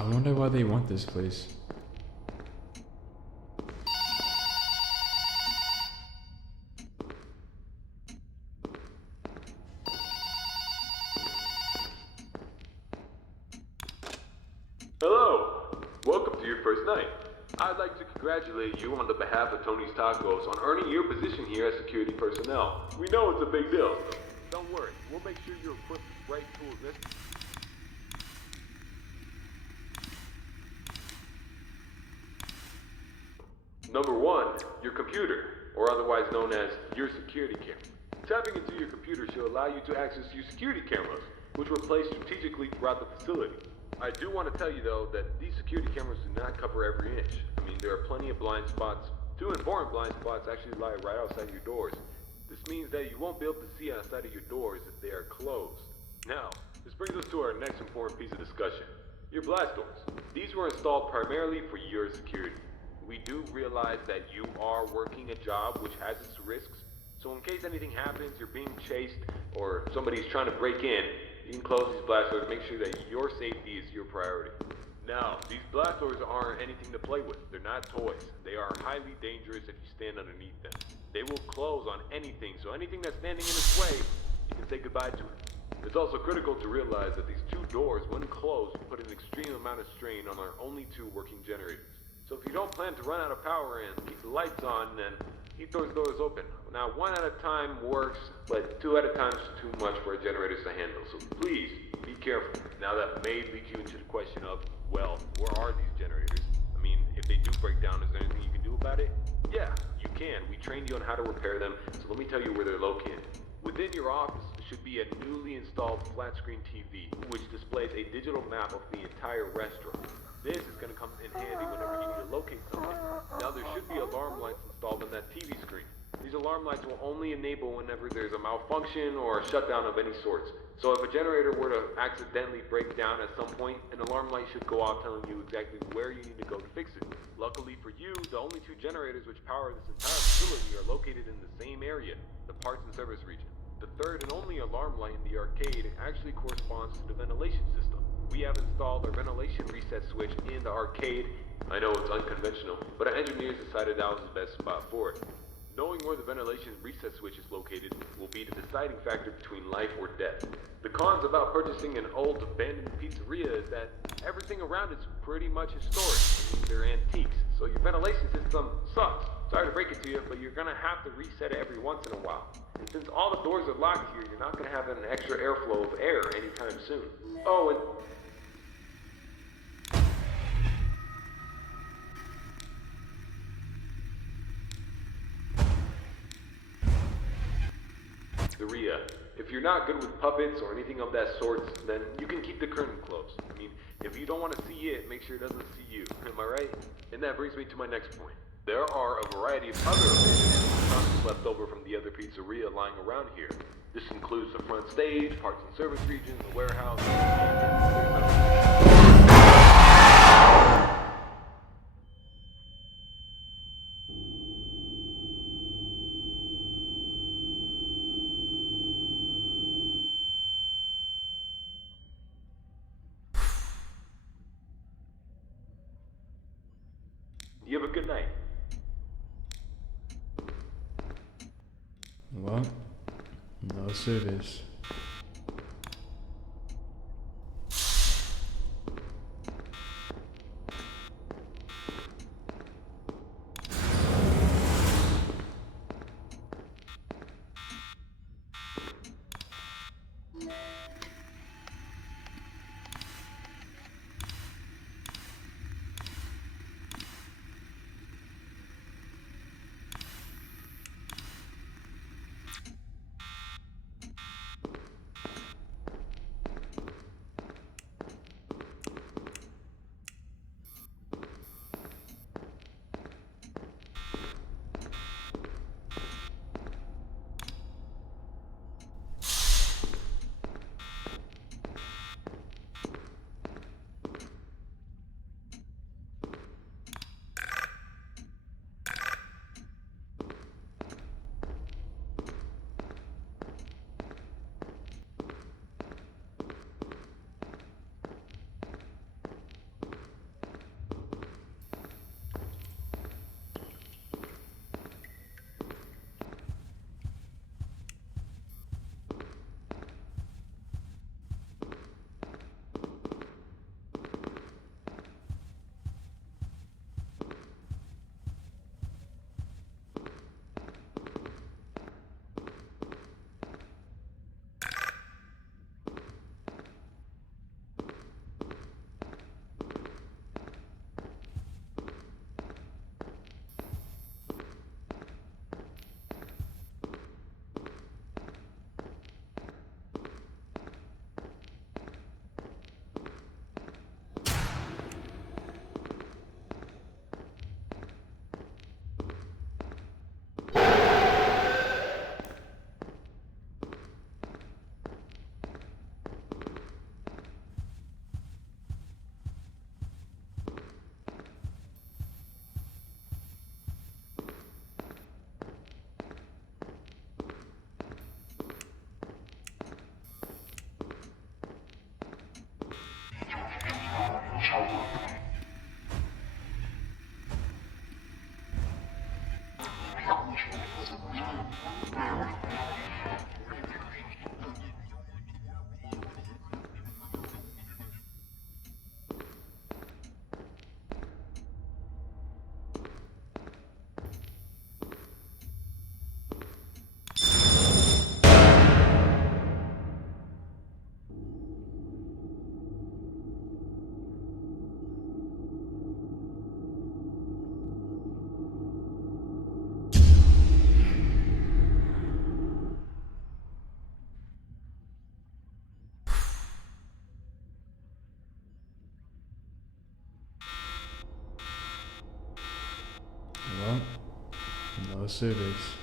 I wonder why they want this place. Hello! Welcome to your first night. I'd like to congratulate you on the behalf of Tony's Tacos on earning your position here as security personnel. We know it's a big deal. Don't worry, we'll make sure you're equipped with the right tools necessary. Number 1, your computer, or otherwise known as your security camera. Tapping into your computer should allow you to access your security cameras, which were placed strategically throughout the facility. I do want to tell you though that these security cameras do not cover every inch. I mean, there are plenty of blind spots. 2 important blind spots actually lie right outside your doors. This means that you won't be able to see outside of your doors if they are closed. Now, this brings us to our next important piece of discussion. Your blast doors. These were installed primarily for your security. We do realize that you are working a job which has its risks, so in case anything happens, you're being chased, or somebody's trying to break in, you can close these blast doors to make sure that your safety is your priority. Now, these blast doors aren't anything to play with. They're not toys. They are highly dangerous if you stand underneath them. They will close on anything, so anything that's standing in its way, you can say goodbye to it. It's also critical to realize that these 2 doors, when closed, put an extreme amount of strain on our only 2 working generators. So if you don't plan to run out of power and keep the lights on, then keep those doors open. Now, 1 at a time works, but 2 at a time is too much for our generators to handle. So please, be careful. Now that may lead you into the question of, well, where are these generators? I mean, if they do break down, is there anything you can do about it? Yeah, you can. We trained you on how to repair them, so let me tell you where they're located. Within your office should be a newly installed flat screen TV, which displays a digital map of the entire restaurant. This is going to come in handy whenever you need to locate something. Now there should be alarm lights installed on that TV screen. These alarm lights will only enable whenever there's a malfunction or a shutdown of any sorts. So if a generator were to accidentally break down at some point, an alarm light should go off telling you exactly where you need to go to fix it. Luckily for you, the only 2 generators which power this entire facility are located in the same area, the parts and service region. The 3rd and only alarm light in the arcade actually corresponds to the ventilation system. We have installed our ventilation reset switch in the arcade. I know it's unconventional, but our engineers decided that was the best spot for it. Knowing where the ventilation reset switch is located will be the deciding factor between life or death. The cons about purchasing an old abandoned pizzeria is that everything around it's pretty much historic. I mean, they're antiques, so your ventilation system sucks. Sorry to break it to you, but you're gonna have to reset it every once in a while. And since all the doors are locked here, you're not gonna have an extra airflow of air anytime soon. Oh, and if you're not good with puppets or anything of that sort, then you can keep the curtain closed. I mean, if you don't want to see it, make sure it doesn't see you. Am I right? And that brings me to my next point. There are a variety of other amenities left over from the other pizzeria lying around here. This includes the front stage, parts and service region, the warehouse, You have a good night. Well, no service. Well, no service.